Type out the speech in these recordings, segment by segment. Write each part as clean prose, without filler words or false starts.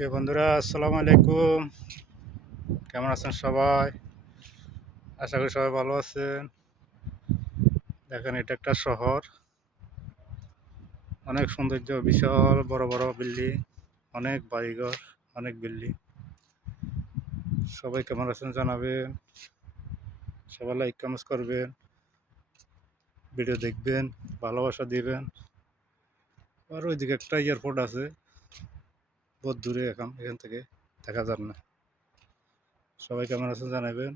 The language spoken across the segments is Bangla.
বন্ধুরা, আসসালামু আলাইকুম। কেমন আছেন সবাই? আশা করি সবাই ভালো আছেন। দেখেন, এটা একটা শহর। অনেক সৌন্দর্য, বিশাল বড় বড় বিল্ডিং, অনেক বাড়িঘর, অনেক বিল্ডিং। সবাই কেমন আছেন জানাবেন। সবাই লাইক কমেন্টস করবেন, ভিডিও দেখবেন, ভালোবাসা দিবেন। আর ওইদিকে একটা এয়ারপোর্ট আছে, বহুত দূরে, এখান থেকে দেখা যান না। সবাই কেমন আছেন জানাবেন।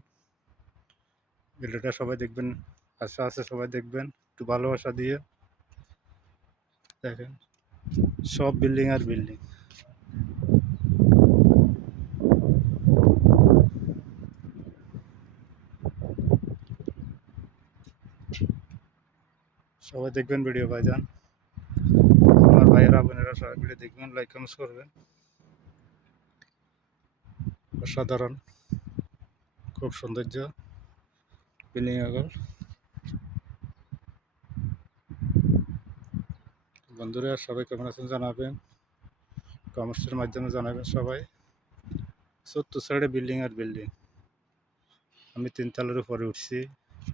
ভিডিওটা সবাই দেখবেন, আশা আছে সবাই দেখবেন, একটু ভালোবাসা দিয়ে। দেখেন, সব বিল্ডিং আর বিল্ডিং। সবাই দেখবেন ভিডিও ভাইজান। আমার ভাইয়েরা বোনেরা সবাই ভিডিও দেখবেন, লাইক কমেন্টস করবেন। অসাধারণ, খুব সৌন্দর্য বিল্ডিং আগর। বন্ধুরা, সবাই কেমন আছেন জানাবেন, কমেন্টসের মাধ্যমে জানাবেন সবাই। চতুর সাইডে বিল্ডিং আর বিল্ডিং। আমি 3 তলার উপরে উঠছি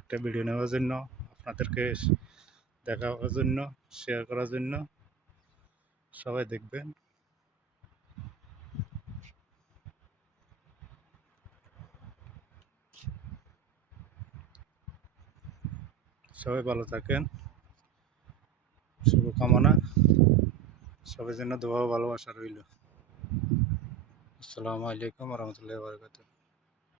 একটা ভিডিও নেওয়ার জন্য, আপনাদেরকে দেখাবার জন্য, শেয়ার করার জন্য। সবাই দেখবেন। সবাই ভালো থাকেন, শুভকামনা। সবাই জন্য দোয়া ও ভালোবাসা রইল। আসসালামু আলাইকুম রহমতুল্লাহি ওয়া বারাকাতুহু।